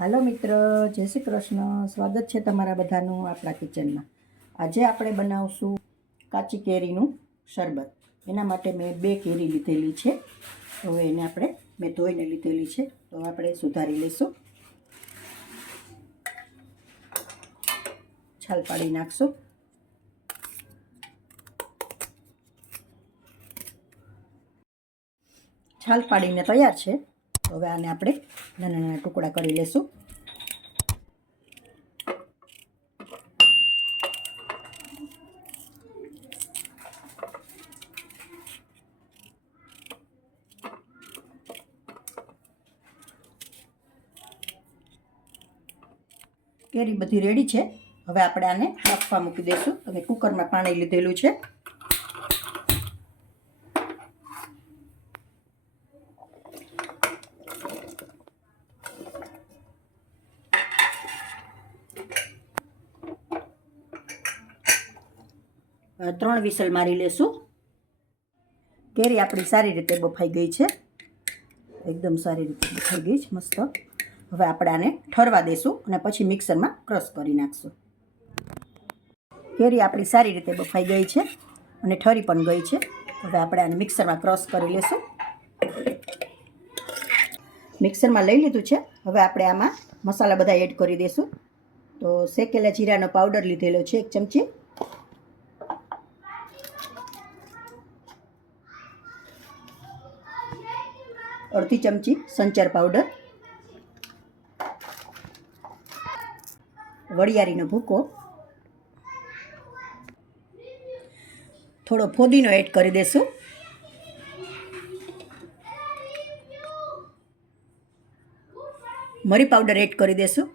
હાલો મિત્ર, જય શ્રી કૃષ્ણ. સ્વાગત છે તમારા બધાનું આપણા કિચનમાં. આજે આપણે બનાવશું કાચી કેરીનું શરબત. એના માટે મેં 2 કેરી લીધેલી છે. હવે એને મેં ધોઈને લીધેલી છે, તો આપણે સુધારી લઈશું. છાલ પાડી નાખશું. છાલ પાડીને તૈયાર છે. હવે આને આપણે નાના નાના ટુકડા કરી લઈશું. કેરી બધી રેડી છે. હવે આપણે આને બાફવા મૂકી દઈશું. અને કુકરમાં પાણી લીધેલું છે. ત્રણ વિસલ મારી લેશું. કેરી આપણી સારી રીતે બફાઈ ગઈ છે. એકદમ સારી રીતે બફાઈ ગઈ છે, મસ્ત. હવે આપણે આને ઠરવા દઈશું અને પછી મિક્સરમાં ક્રશ કરી નાખશું. કેરી આપણી સારી રીતે બફાઈ ગઈ છે અને ઠરી પણ ગઈ છે. હવે આપણે આને મિક્સરમાં ક્રશ કરી લઈશું. મિક્સરમાં લઈ લીધું છે. હવે આપણે આમાં મસાલા બધા એડ કરી દઈશું. તો શેકેલા જીરાનો પાવડર લીધેલો છે 1 ચમચી. અડધી ચમચી સંચર પાવડર, વરિયાળીનો ભૂકો, થોડો ફોદીનો એડ કરી દઈશું. મરી પાવડર એડ કરી દઈશું.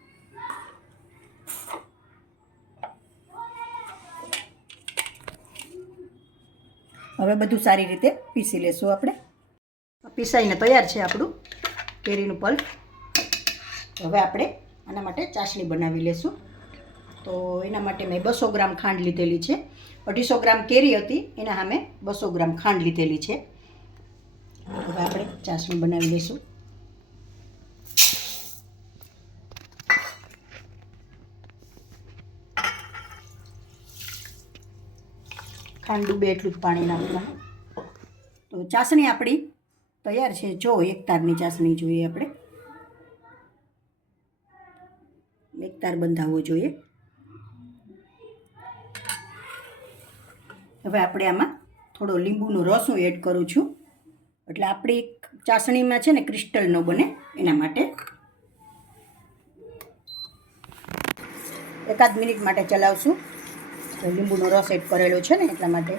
હવે બધું સારી રીતે પીસી લેશું. આપણે પીસાઈને તૈયાર છે આપણું કેરીનું પલ્પ. હવે આપણે આના માટે ચાસણી બનાવી લેશું. તો એના માટે મેં 200 ગ્રામ ખાંડ લીધેલી છે. 250 ગ્રામ કેરી હતી, એના સામે 200 ગ્રામ ખાંડ લીધેલી છે. હવે આપણે ચાસણી બનાવી લઈશું. ખાંડ ડૂબે એટલું જ પાણી નાખવાનું. તો ચાસણી આપણી તૈયાર છે. જો એક તારની ચાસણી જોઈએ આપણે. એક તાર બંધાવવો જોઈએ. હવે આપણે આમાં થોડો લીંબુનો રસ હું એડ કરું છું, એટલે આપણી ચાસણીમાં છે ને ક્રિસ્ટલ ન બને એના માટે. 1 મિનિટ માટે ચલાવશું. લીંબુનો રસ એડ કરેલો છે ને એટલા માટે.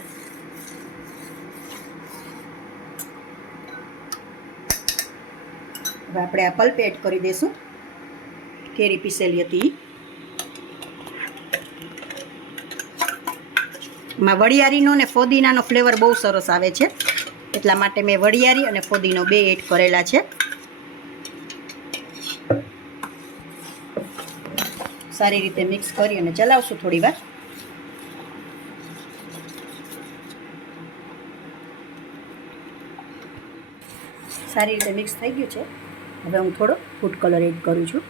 હવે આપણે આ પલ્પ એડ કરી દઈશું. કેરી પીસેલી હતી. એમાં વરિયાળીનો ને ફોદીનાનો ફ્લેવર બહુ સરસ આવે છે, એટલા માટે મેં વરિયાળી અને ફોદીનો 2 એડ કરેલા છે. સારી રીતે મિક્સ કરી અને ચલાવશું થોડી વાર. સારી રીતે મિક્સ થઈ ગયું છે. હવે હું થોડો ફૂડ કલર એડ કરું છું,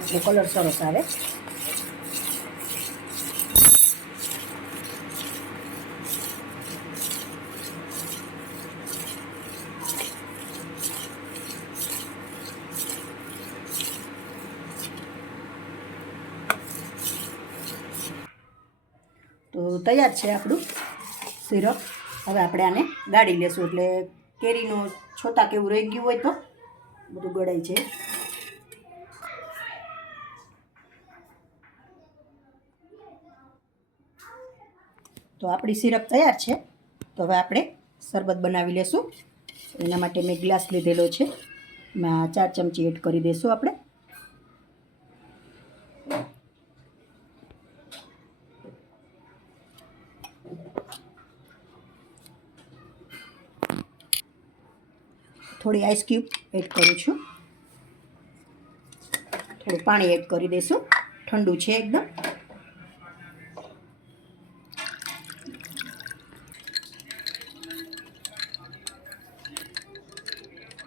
એટલે કલર સરસ આવે. તો તૈયાર છે આપણું સિરપ. હવે આપણે આને ગાળી લેશું, એટલે કેરીનું છોતા કેવું રહી ગયું હોય તો બધું ગળાઈ છે. તો આપણી સિરપ તૈયાર છે. તો હવે આપણે શરબત બનાવી લેશું. એના માટે મેં ગ્લાસ લીધેલો છે. એમાં 4 ચમચી એડ કરી દઈશું આપણે. થોડી આઈસ ક્યુબ એડ કરું છું. થોડું પાણી એડ કરી દઈશું. ઠંડુ છે એકદમ.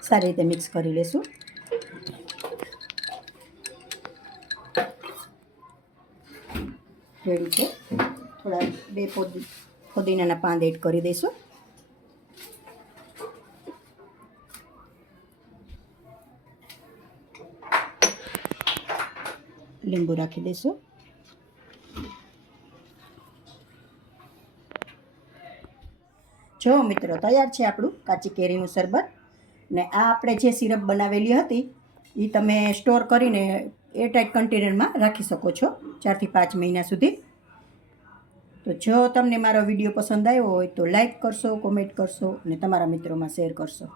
સારી રીતે મિક્સ કરી લેશું. રેડી છે. થોડા 2 ફુદીનાના પાન એડ કરી દઈશું. લીંબુ રાખી દઈશું. જો મિત્રો તૈયાર છે આપણું કાચી કેરીનું શરબત. ને આ આપણે જે સિરપ બનાવેલી હતી એ તમે સ્ટોર કરીને એરટાઇટ કન્ટેનરમાં રાખી શકો છો 4 થી 5 મહિના સુધી. તો જો તમને મારો વિડીયો પસંદ આવ્યો હોય તો લાઈક કરશો, કોમેન્ટ કરશો અને તમારા મિત્રોમાં શેર કરશો.